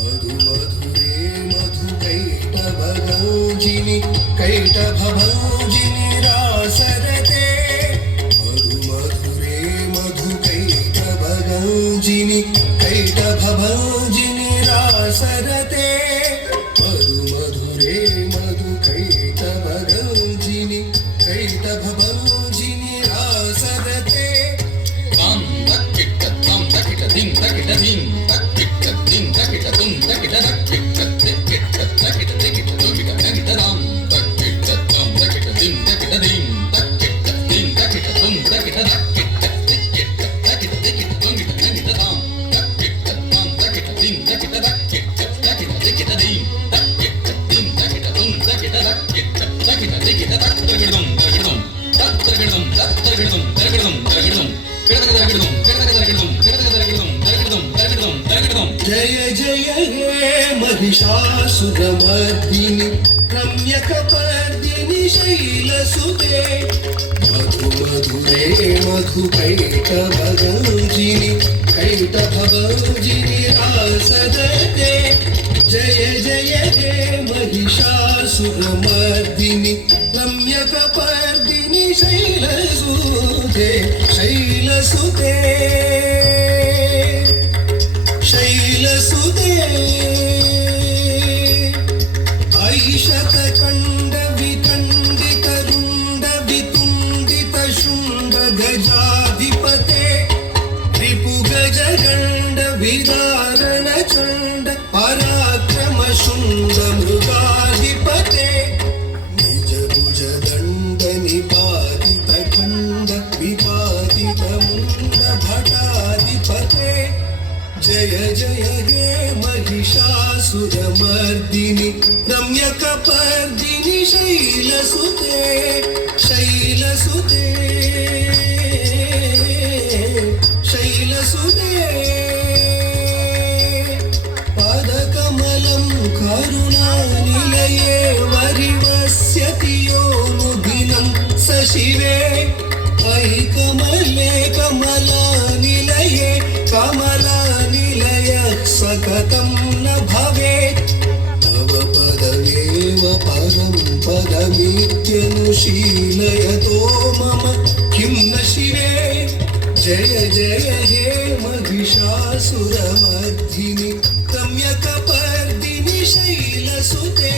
मधु मधुरे मधुकैटभगौ कैटभभञ्जिनि कैटभभञ्जिनि रासरते मधुमधुरे मधु कैटभभञ्जिनि कैटभभञ्जिनि रासरते मधुमधुरे मधु कैटभभञ्जिनि कैटभभञ्जिनि रासरते तं तक्किट तं तक्किट दिं तक्किट दिं तक्किट दिं तक्किट तुं तक्किट तक्किट तक्किट तक्किट तक्किट तुकिट तक्किट तं तक्किट तं तक्किट दिं तक्किट दिं तक्किट दिं तक्किट तुं तक्किट तक्किट तक्किट तक्किट तक्किट तुकिट तक्किट तं तक्किट तं तक्किट दिं तक्किट तक्किट तक्किट तक्किट दिं तक्किट दिं तक्किट तुं तक्किट तक्किट तक्किट तक्किट तक्किट तक्किट तक्किट जय जय हे महिषासुरमर्दिनि रम्यकपर्दिनि शैलसुते मधुमधुरे मधु कैटभभञ्जिनि कैटभभञ्जिनि रासरते जय जय हे महिषासुरमर्दिनि रम्यकपर्दिनि शैलसुते शैलसुते शैलसुते ऐशतकण्ड विकण्डितरुण्ड वितुण्डित शुण्ड गजाधिपते रिपुगजगण्ड विदारण चण्ड पराक्रम शुण्ड मृगाधिपते निज भुज दण्ड निपातित खण्ड विपातित मुण्ड भटाधिपते जय जय हे महिषासुरमर्दिनि रम्यकपर्दिनि शैलसुते शैलसुते शैलसुते पदकमलं करुणानिलये वरिवस्यति योनुदिनं स शिवे अयि कमले कमलानिलये कमलानिलयः सकतं न भवेत् तव पदमेव परं पदमित्यनुशीलयतो मम किं न शिवे जय जय हे महिषासुरमर्दिनि रम्यकपर्दिनि शैलसुते